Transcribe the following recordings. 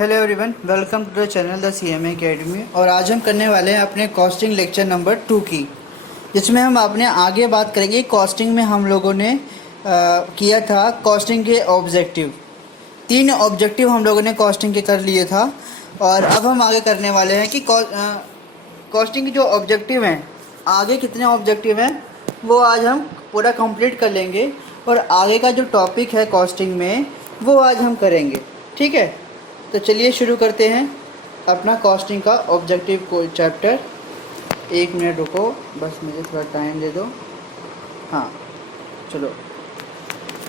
Hello everyone, welcome to the channel the CMA academy. और आज हम करने वाले हैं अपने कॉस्टिंग लेक्चर नंबर 2 की, जिसमें हम अपने आगे बात करेंगे। कॉस्टिंग में हम लोगों ने किया था कॉस्टिंग के ऑब्जेक्टिव। 3 ऑब्जेक्टिव हम लोगों ने कॉस्टिंग के कर लिए था, और अब हम आगे करने वाले हैं कि कॉस्टिंग के जो ऑब्जेक्टिव हैं, आगे कितने ऑब्जेक्टिव हैं वो आज हम पूरा कंप्लीट कर लेंगे। और आगे का जो टॉपिक है कॉस्टिंग में वो आज हम करेंगे, ठीक है। तो चलिए शुरू करते हैं अपना कॉस्टिंग का ऑब्जेक्टिव को चैप्टर। 1 मिनट रुको, बस मुझे थोड़ा टाइम दे दो। हाँ चलो,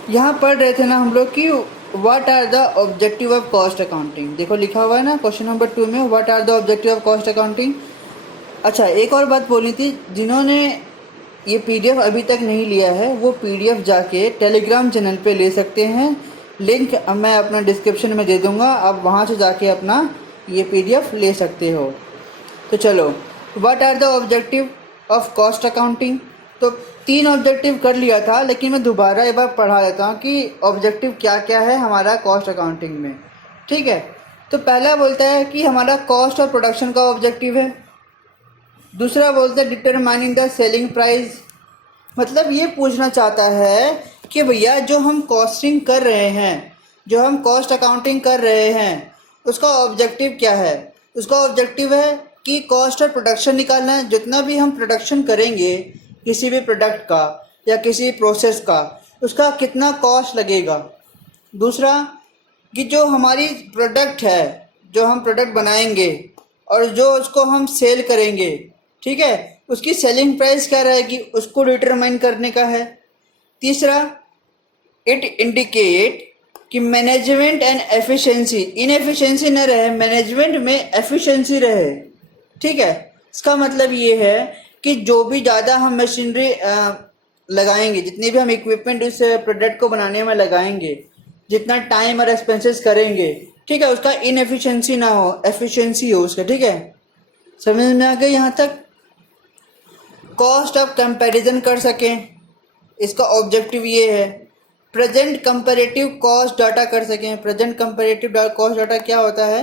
यहाँ पढ़ रहे थे ना हम लोग कि what are the objective of cost accounting. देखो लिखा हुआ है ना क्वेश्चन नंबर 2 में, what are the objective of cost accounting. अच्छा, एक और बात बोलनी थी, जिन्होंने ये PDF अभी तक नहीं लिया है वो PDF जाके टेलीग्राम चैनल पे ले सकते हैं। लिंक मैं अपना डिस्क्रिप्शन में दे दूँगा, आप वहाँ से जाके अपना ये PDF ले सकते हो। तो चलो, what are the objective of cost accounting. तो 3 ऑब्जेक्टिव कर लिया था, लेकिन मैं दोबारा एक बार पढ़ा देता हूँ कि ऑब्जेक्टिव क्या क्या है हमारा कॉस्ट अकाउंटिंग में, ठीक है। तो पहला बोलता है कि हमारा कॉस्ट और प्रोडक्शन का ऑब्जेक्टिव है। दूसरा बोलता है डिटरमाइनिंग द सेलिंग प्राइस, मतलब ये पूछना चाहता है कि भैया जो हम कॉस्टिंग कर रहे हैं, जो हम कॉस्ट अकाउंटिंग कर रहे हैं, उसका ऑब्जेक्टिव क्या है। उसका ऑब्जेक्टिव है कि कॉस्ट और प्रोडक्शन निकालना है। जितना भी हम प्रोडक्शन करेंगे किसी भी प्रोडक्ट का या किसी प्रोसेस का, उसका कितना कॉस्ट लगेगा। दूसरा कि जो हमारी प्रोडक्ट है, जो हम प्रोडक्ट बनाएंगे और जो उसको हम सेल करेंगे, ठीक है, उसकी सेलिंग प्राइस क्या रहेगी, उसको डिटरमाइन करने का है। तीसरा, इट इंडिकेट कि मैनेजमेंट एंड एफिशिएंसी, इनएफिशिएंसी न रहे, मैनेजमेंट में एफिशिएंसी रहे, ठीक है। इसका मतलब ये है कि जो भी ज़्यादा हम मशीनरी लगाएंगे, जितनी भी हम इक्विपमेंट उस प्रोडक्ट को बनाने में लगाएंगे, जितना टाइम और एक्सपेंसेस करेंगे, ठीक है, उसका इनएफिशिएंसी ना हो, एफिशिएंसी हो उसका, ठीक है। समझ में आ गई यहाँ तक। कॉस्ट ऑफ कंपैरिजन कर सकें, इसका ऑब्जेक्टिव ये है। प्रेजेंट कंपैरेटिव कॉस्ट डाटा कर सकें। प्रेजेंट कंपैरेटिव कॉस्ट डाटा क्या होता है,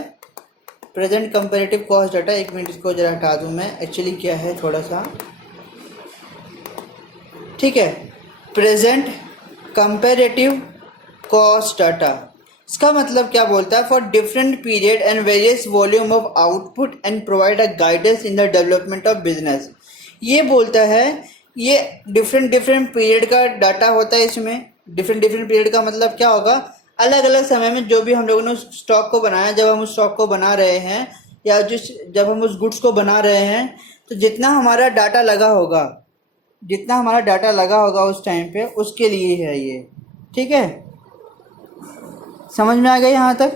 present comparative cost data, 1 minute इसको जरा हटा दूं मैं, एक्चुअली क्या है थोड़ा सा, ठीक है। प्रेजेंट कंपैरेटिव कॉस्ट डाटा, इसका मतलब क्या बोलता है, for different period and various volume of output and provide a guidance in the development of business. ये बोलता है, ये डिफरेंट पीरियड का डाटा होता है। इसमें डिफरेंट पीरियड का मतलब क्या होगा, अलग अलग समय में जो भी हम लोगों ने उस स्टॉक को बनाया, जब हम उस स्टॉक को बना रहे हैं या जब हम उस गुड्स को बना रहे हैं, तो जितना हमारा डाटा लगा होगा, जितना हमारा डाटा लगा होगा उस टाइम पे, उसके लिए है ये, ठीक है। समझ में आ गया यहाँ तक,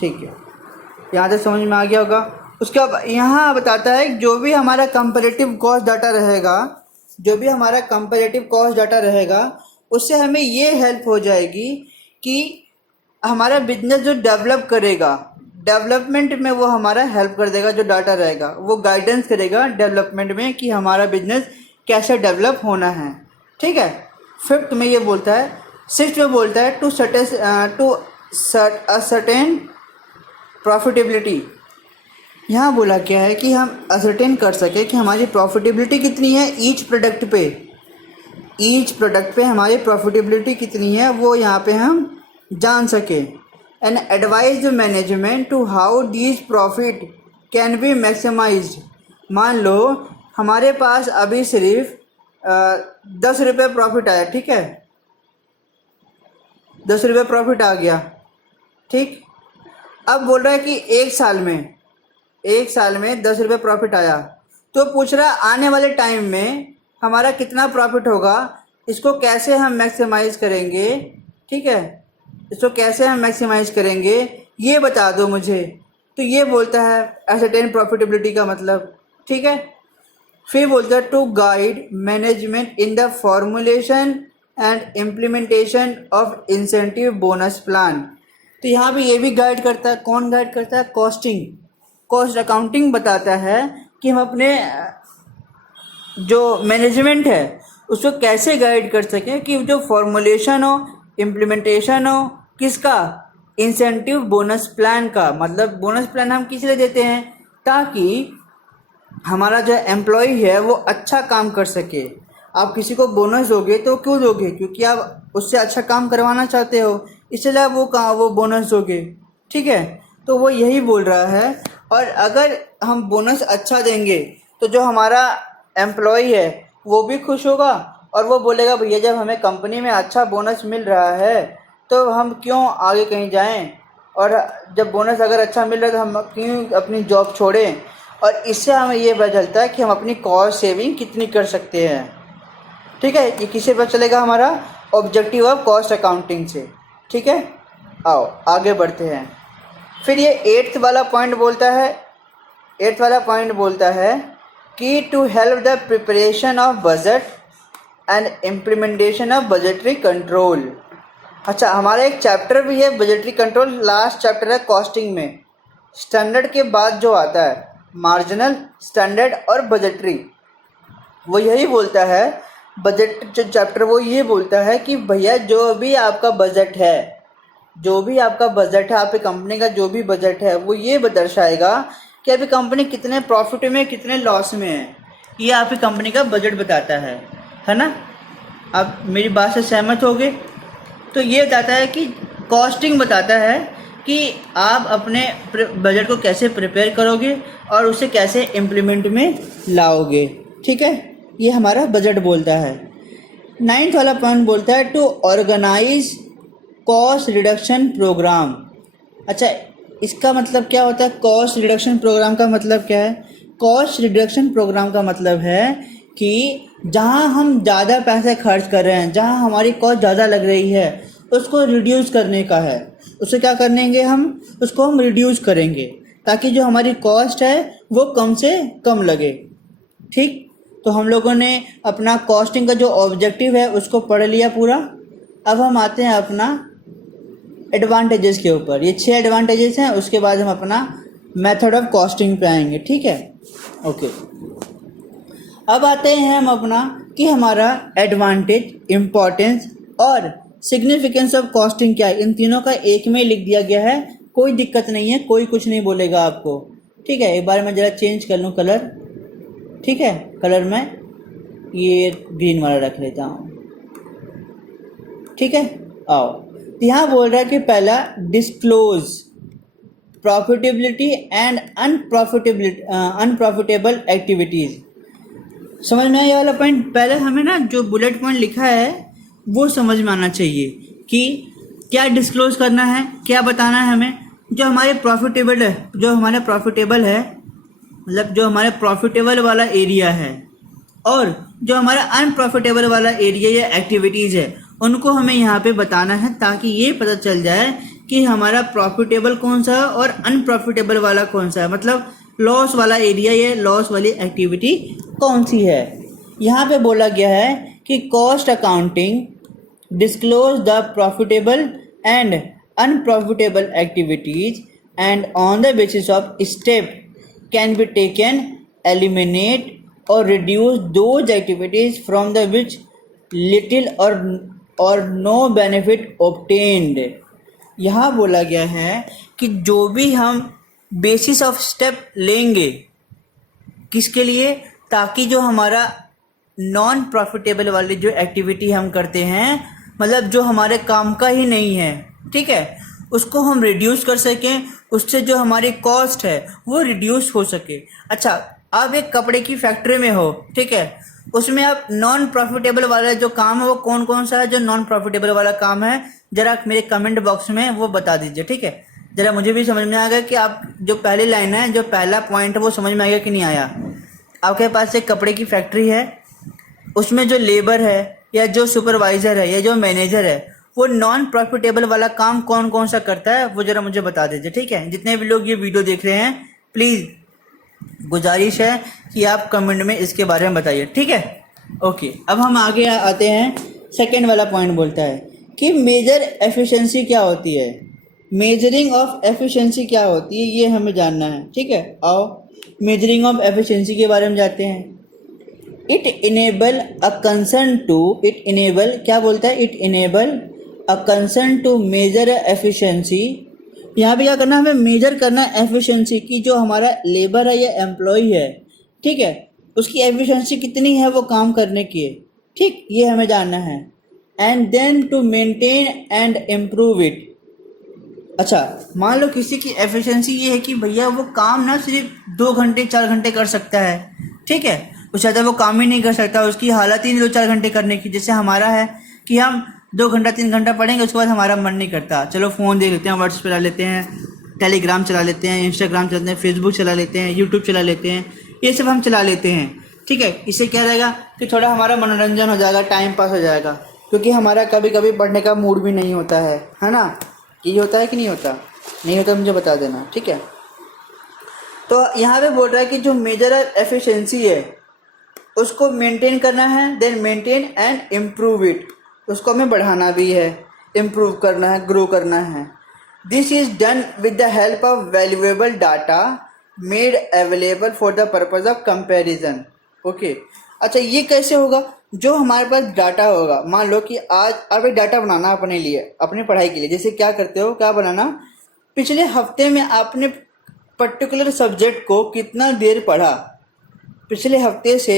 ठीक है, यहाँ तक समझ में आ गया होगा। उसके बाद यहाँ बताता है जो भी हमारा कंपैरेटिव कॉस्ट डाटा रहेगा, जो भी हमारा कंपैरेटिव कॉस्ट डाटा रहेगा, उससे हमें ये हेल्प हो जाएगी कि हमारा बिजनेस जो डेवलप करेगा, डेवलपमेंट में वो हमारा हेल्प कर देगा। जो डाटा रहेगा वो गाइडेंस करेगा डेवलपमेंट में कि हमारा बिजनेस कैसे डेवलप होना है, ठीक है। फिफ्थ में ये बोलता है, सिक्स्थ में बोलता है टू सर्टेन प्रॉफिटेबिलिटी। यहाँ बोला क्या है कि हम असर्टेन कर सके कि हमारी प्रॉफिटेबिलिटी कितनी है ईच प्रोडक्ट पे, ईच प्रोडक्ट पे हमारी प्रॉफिटेबिलिटी कितनी है वो यहाँ पे हम जान सके। And advise the management to how these profit can be maximized. मान लो हमारे पास अभी सिर्फ 10 रुपये प्रॉफिट आया, ठीक है, 10 रुपये प्रॉफिट आ गया, ठीक। अब बोल रहा है कि एक साल में 10 रुपये प्रॉफिट आया, तो पूछ रहा है आने वाले टाइम में हमारा कितना प्रॉफिट होगा, इसको कैसे हम मैक्सिमाइज़ करेंगे, ठीक है, इसको कैसे हम मैक्सिमाइज़ करेंगे ये बता दो मुझे। तो ये बोलता है एसर्टेन प्रॉफिटेबिलिटी का मतलब, ठीक है। फिर बोलता है to guide management in the formulation and implementation of incentive bonus plan. तो यहाँ पे ये भी गाइड करता है, कौन गाइड करता है, कॉस्टिंग, कॉस्ट अकाउंटिंग बताता है कि हम अपने जो मैनेजमेंट है उसको कैसे गाइड कर सकें कि जो फॉर्मुलेशन हो, इम्प्लीमेंटेशन हो, किसका, इंसेंटिव बोनस प्लान का मतलब बोनस प्लान हम किस लिए देते हैं, ताकि हमारा जो एम्प्लॉय है वो अच्छा काम कर सके। आप किसी को बोनस दोगे तो क्यों दोगे, क्योंकि आप उससे अच्छा काम करवाना चाहते हो, इसलिए आप वो बोनस दोगे। ठीक है, तो वो यही बोल रहा है। और अगर हम बोनस अच्छा देंगे तो जो हमारा एम्प्लॉय है वो भी खुश होगा और वो बोलेगा भैया जब हमें कंपनी में अच्छा बोनस मिल रहा है तो हम क्यों आगे कहीं जाएं, और जब बोनस अगर अच्छा मिल रहा है तो हम क्यों अपनी जॉब छोड़ें। और इससे हमें ये पता चलता है कि हम अपनी कॉस्ट सेविंग कितनी कर सकते हैं। ठीक है, ये किससे पता चलेगा, हमारा ऑब्जेक्टिव ऑफ कॉस्ट अकाउंटिंग से। ठीक है, आओ आगे बढ़ते हैं। फिर ये एट्थ वाला पॉइंट बोलता है कि to help the preparation of budget and implementation of budgetary control. अच्छा, हमारा एक चैप्टर भी है बजटरी कंट्रोल, लास्ट चैप्टर है कॉस्टिंग में। स्टैंडर्ड के बाद जो आता है मार्जिनल, स्टैंडर्ड और बजटरी, वो यही बोलता है, बजट जो चैप्टर वो ये बोलता है कि भैया जो भी आपका बजट है, आपकी कंपनी का जो भी बजट है वो ये दर्शाएगा कि अभी कंपनी कितने प्रॉफिट में कितने लॉस में है। ये आपकी कंपनी का बजट बताता है ना। आप मेरी बात से सहमत होगे? तो ये बताता है कि कॉस्टिंग बताता है कि आप अपने बजट को कैसे प्रिपेयर करोगे और उसे कैसे इम्प्लीमेंट में लाओगे। ठीक है, ये हमारा बजट बोलता है। 9th वाला पॉइंट बोलता है to organize cost reduction program. अच्छा, इसका मतलब क्या होता है? कॉस्ट रिडक्शन प्रोग्राम का मतलब क्या है? कॉस्ट रिडक्शन प्रोग्राम का मतलब है कि जहाँ हम ज़्यादा पैसे खर्च कर रहे हैं, जहाँ हमारी कॉस्ट ज़्यादा लग रही है, उसको रिड्यूस करने का है। उसे क्या करेंगे उसको हम रिड्यूस करेंगे ताकि जो हमारी कॉस्ट है वो कम से कम लगे। ठीक, तो हम लोगों ने अपना कॉस्टिंग का जो ऑब्जेक्टिव है उसको पढ़ लिया पूरा। अब हम आते हैं अपना एडवांटेजेस के ऊपर। ये 6 एडवांटेजेस हैं, उसके बाद हम अपना मेथड ऑफ कॉस्टिंग पे आएंगे। ठीक है, ओके। अब आते हैं हम अपना कि हमारा एडवांटेज, इम्पोर्टेंस और सिग्निफिकेंस ऑफ कॉस्टिंग क्या है। इन तीनों का एक में लिख दिया गया है, कोई दिक्कत नहीं है, कोई कुछ नहीं बोलेगा आपको। ठीक है, एक बार मैं ज़रा चेंज कर लूँ कलर। ठीक है, कलर मैं ये ग्रीन वाला रख लेता हूँ। ठीक है, आओ। यहाँ बोल रहा है कि पहला disclose profitability and unprofitable activities. समझ में आया ये वाला पॉइंट? पहले हमें ना जो बुलेट पॉइंट लिखा है वो समझ में आना चाहिए कि क्या डिस्क्लोज करना है, क्या बताना है हमें। जो हमारे प्रॉफिटेबल है, मतलब जो हमारे प्रॉफिटेबल वाला एरिया है और जो हमारा अनप्रॉफिटेबल वाला एरिया या एक्टिविटीज़ है, उनको हमें यहाँ पे बताना है ताकि ये पता चल जाए कि हमारा प्रॉफिटेबल कौन सा है और अनप्रॉफिटेबल वाला कौन सा है, मतलब लॉस वाला एरिया या लॉस वाली एक्टिविटी कौन सी है। यहाँ पे बोला गया है कि cost accounting disclose the profitable and unprofitable activities and on the basis of step can be taken eliminate और reduce those activities from the which little और नो बेनिफिट ऑब्टेन्ड। यहाँ बोला गया है कि जो भी हम बेसिस ऑफ स्टेप लेंगे, किसके लिए? ताकि जो हमारा नॉन प्रॉफिटेबल वाली जो एक्टिविटी हम करते हैं, मतलब जो हमारे काम का ही नहीं है, ठीक है, उसको हम रिड्यूस कर सकें, उससे जो हमारी कॉस्ट है वो रिड्यूस हो सके। अच्छा, आप एक कपड़े की फैक्ट्री में हो, ठीक है, उसमें आप नॉन प्रॉफिटेबल वाला जो काम है वो कौन कौन सा है? जो नॉन प्रॉफिटेबल वाला काम है ज़रा मेरे कमेंट बॉक्स में वो बता दीजिए। ठीक है, ज़रा मुझे भी समझ में आ गया कि आप जो पहली लाइन है, जो पहला पॉइंट है वो समझ में आ गया कि नहीं आया। आपके पास एक कपड़े की फैक्ट्री है, उसमें जो लेबर है या जो सुपरवाइज़र है या जो मैनेजर है वो नॉन प्रॉफिटेबल वाला काम कौन कौन सा करता है वो ज़रा मुझे बता दीजिए। ठीक है, जितने भी लोग ये वीडियो देख रहे हैं प्लीज़ गुजारिश है कि आप कमेंट में इसके बारे में बताइए। ठीक है, ओके। अब हम आगे आते हैं, सेकेंड वाला पॉइंट बोलता है कि मेजर एफिशिएंसी क्या होती है, मेजरिंग ऑफ एफिशिएंसी क्या होती है, ये हमें जानना है। ठीक है, आओ मेजरिंग ऑफ एफिशिएंसी के बारे में जानते हैं। It enable a concern to, it enable क्या बोलता है? It enable a concern to measure efficiency. यहाँ पे क्या करना है, हमें मेजर करना है एफिशिएंसी की, जो हमारा लेबर है या एम्प्लॉय है, ठीक है, उसकी एफिशिएंसी कितनी है वो काम करने की, ठीक, ये हमें जानना है। And then to maintain and improve it. अच्छा, मान लो किसी की एफिशिएंसी ये है कि भैया वो काम ना सिर्फ 2 घंटे 4 घंटे कर सकता है, ठीक है, उससे ज़्यादा वो काम ही नहीं कर सकता, उसकी हालत ही नहीं 2-4 घंटे करने की। जैसे हमारा है कि हम 2 घंटा 3 घंटा पढ़ेंगे, उसके बाद हमारा मन नहीं करता, चलो फ़ोन देख लेते हैं, व्हाट्सएप चला लेते हैं, टेलीग्राम चला लेते हैं, इंस्टाग्राम चलाते हैं, फेसबुक चला लेते हैं, यूट्यूब चला लेते हैं, ये सब हम चला लेते हैं, ठीक है। इससे क्या रहेगा कि थोड़ा हमारा मनोरंजन हो जाएगा, टाइम पास हो जाएगा, क्योंकि हमारा कभी कभी पढ़ने का मूड भी नहीं होता है ना। ये होता है कि नहीं होता? नहीं होता मुझे बता देना, ठीक है। तो यहाँ पे बोल रहा है कि जो मेजर एफिशिएंसी है उसको मेंटेन करना है, then maintain and improve it, उसको हमें बढ़ाना भी है, इम्प्रूव करना है, ग्रो करना है। This is done with the help of valuable data made available for the purpose of comparison. Okay, अच्छा ये कैसे होगा? जो हमारे पास डाटा होगा, मान लो कि आज आप एक डाटा बनाना अपने लिए, अपनी पढ़ाई के लिए, जैसे क्या करते हो, क्या बनाना, पिछले हफ्ते में आपने पर्टिकुलर सब्जेक्ट को कितना देर पढ़ा, पिछले हफ्ते से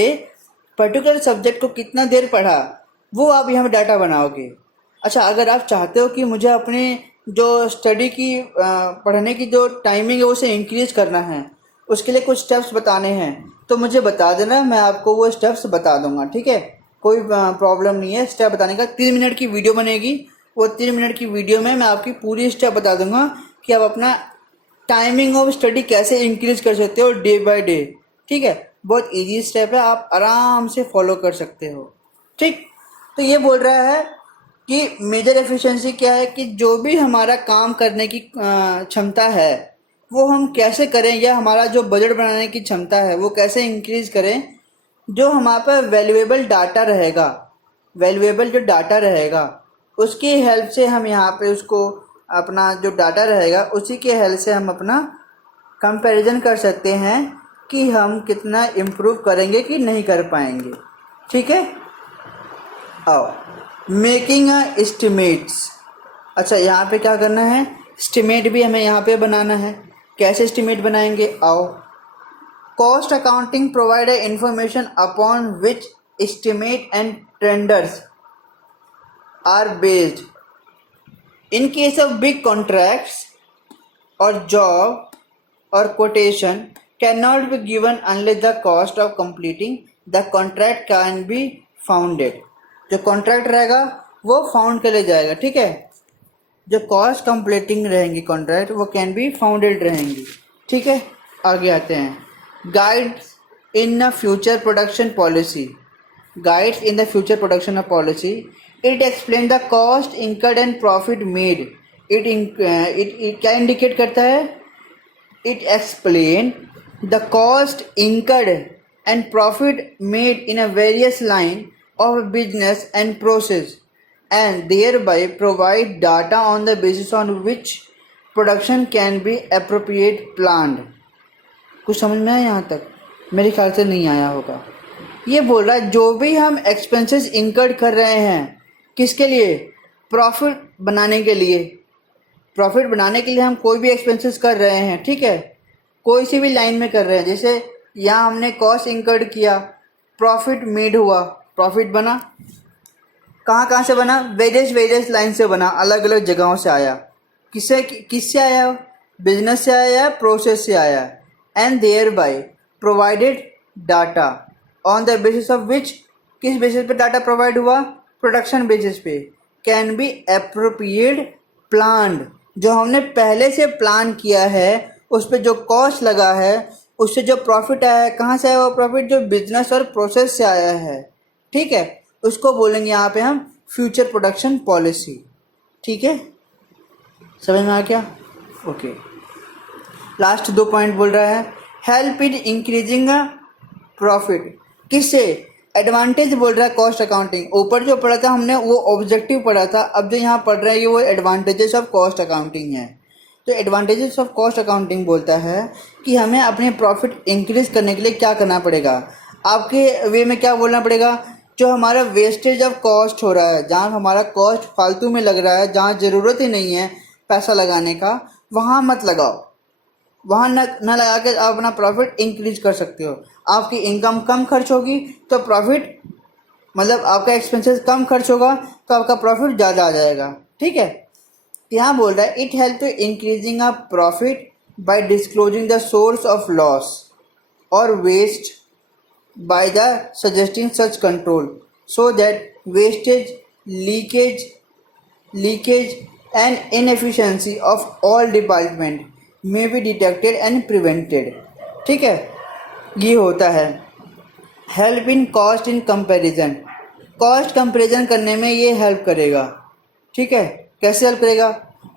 पर्टिकुलर सब्जेक्ट को कितना देर पढ़ा, वो आप यहाँ पे डाटा बनाओगे। अच्छा, अगर आप चाहते हो कि मुझे अपने जो स्टडी की पढ़ने की जो टाइमिंग है उसे इंक्रीज करना है, उसके लिए कुछ स्टेप्स बताने हैं, तो मुझे बता देना, मैं आपको वो स्टेप्स बता दूंगा, ठीक है, कोई प्रॉब्लम नहीं है स्टेप बताने का। 3 मिनट की वीडियो बनेगी, वो 3 मिनट की वीडियो में मैं आपकी पूरी स्टेप बता दूंगा कि आप अपना टाइमिंग ऑफ स्टडी कैसे इंक्रीज कर सकते हो डे बाय डे, ठीक है। बहुत इजी स्टेप है, आप आराम से फॉलो कर सकते हो, ठीक। तो ये बोल रहा है कि मेजर एफिशिएंसी क्या है कि जो भी हमारा काम करने की क्षमता है वो हम कैसे करें, या हमारा जो बजट बनाने की क्षमता है वो कैसे इंक्रीज करें। जो हमारे पास वैल्यूएबल डाटा रहेगा, वैल्यूएबल जो डाटा रहेगा उसकी हेल्प से हम यहाँ पे उसको, अपना जो डाटा रहेगा उसी के हेल्प से हम अपना कंपैरिजन कर सकते हैं कि हम कितना इम्प्रूव करेंगे कि नहीं कर पाएंगे, ठीक है। आओ, मेकिंग एस्टिमेट्स। अच्छा, यहाँ पे क्या करना है, एस्टिमेट भी हमें यहाँ पे बनाना है। कैसे एस्टिमेट बनाएंगे, आओ। Cost accounting provide information upon which estimate and tenders are based. In case of big contracts और जॉब और quotation cannot be given unless the cost of completing the contract can be founded। जो contract रहेगा वो found के लिए जाएगा, ठीक है। जो कॉस्ट कंप्लीटिंग रहेंगी कॉन्ट्रैक्ट वो कैन बी फाउंडेड रहेंगी, ठीक है। आगे आते हैं, guides in the future production policy. Guides in the future production of policy, it explain the cost incurred and profit made. It क्या इंडिकेट करता है, it explain the cost incurred and profit made in a various line of business and process, and thereby provide data on the basis on which production can be appropriate planned। कुछ समझ में आया यहाँ तक? मेरे ख्याल से नहीं आया होगा। ये बोल रहा है जो भी हम एक्सपेंसेस इंकर्ड कर रहे हैं, किसके लिए, प्रॉफिट बनाने के लिए। प्रॉफिट बनाने के लिए हम कोई भी एक्सपेंसेस कर रहे हैं, ठीक है, कोई सी भी लाइन में कर रहे हैं। जैसे यहाँ हमने कॉस्ट इंकर्ड किया, प्रॉफिट मेड हुआ, प्रॉफिट बना, कहाँ कहाँ से बना, वेरियस लाइन से बना, अलग अलग जगहों से आया। किससे आया, बिजनेस से आया, प्रोसेस से आया। And thereby provided data on the basis of which, किस बेसिस पे डाटा प्रोवाइड हुआ, प्रोडक्शन बेसिस पे, कैन बी एप्रोप्रिएट प्लान्ड। जो हमने पहले से प्लान किया है उस पर जो कॉस्ट लगा है, उससे जो प्रॉफिट आया है, कहाँ से आया वो प्रॉफिट, जो बिजनेस और प्रोसेस से आया है, ठीक है, उसको बोलेंगे यहाँ पे हम फ्यूचर प्रोडक्शन पॉलिसी, ठीक है। समझ में आ गया? ओके, लास्ट 2 पॉइंट बोल रहा है, हेल्प इन इंक्रीजिंग प्रॉफिट। किससे, एडवांटेज बोल रहा है कॉस्ट अकाउंटिंग। ऊपर जो पढ़ा था हमने वो ऑब्जेक्टिव पढ़ा था, अब जो यहाँ पढ़ रहे हैं वो एडवांटेजेस ऑफ कॉस्ट अकाउंटिंग है। तो एडवांटेजेस ऑफ कॉस्ट अकाउंटिंग बोलता है कि हमें अपने प्रॉफिट इंक्रीज करने के लिए क्या करना पड़ेगा। आपके वे में क्या बोलना पड़ेगा जो हमारा वेस्टेज ऑफ कॉस्ट हो रहा है, जहाँ हमारा कॉस्ट फालतू में लग रहा है, जहाँ ज़रूरत ही नहीं है पैसा लगाने का, वहाँ मत लगाओ। वहाँ न लगा के आप अपना प्रॉफिट इंक्रीज कर सकते हो। आपकी इनकम कम खर्च होगी तो प्रॉफिट, मतलब आपका एक्सपेंसेस कम खर्च होगा तो आपका प्रॉफिट ज़्यादा आ जाएगा। ठीक है, यहाँ बोल रहा है it help to increasing a profit by disclosing the source of loss और waste by the suggesting such control so that wastage, leakage and inefficiency of all department may be detected and prevented। ठीक है, ये होता है help in cost in comparison. Cost comparison करने में ये help करेगा। ठीक है, कैसे हेल्प करेगा?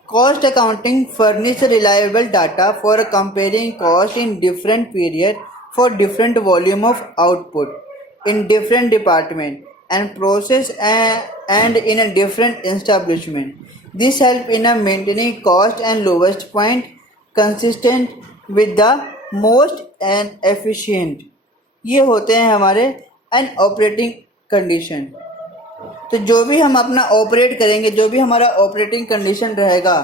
Cost accounting furnish reliable data for comparing cost in different period for different volume of output in different department and process and in a different establishment. This help in a maintaining cost and lowest point consistent with the most and efficient। ये होते हैं हमारे an operating condition. तो जो भी हम अपना operate करेंगे, जो भी हमारा ऑपरेटिंग कंडीशन रहेगा,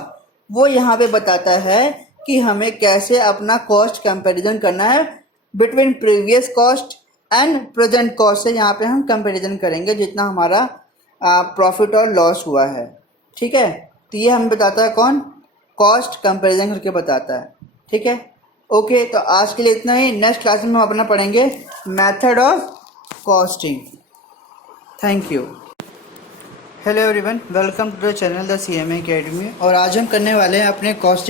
वो यहाँ पे बताता है कि हमें कैसे अपना कॉस्ट कंपैरिजन करना है between previous cost and present cost से। यहाँ पे हम कंपैरिजन करेंगे जितना हमारा प्रॉफिट और लॉस हुआ है। ठीक है, तो ये हमें बताता है कौन? कॉस्ट कंपैरिजन करके बताता है। ठीक है, ओके, तो आज के लिए इतना ही। नेक्स्ट क्लास में हम अपना पढ़ेंगे method of costing. Thank you. Hello everyone, welcome to the channel the CMA academy. और आज हम करने वाले हैं अपने कॉस्टिंग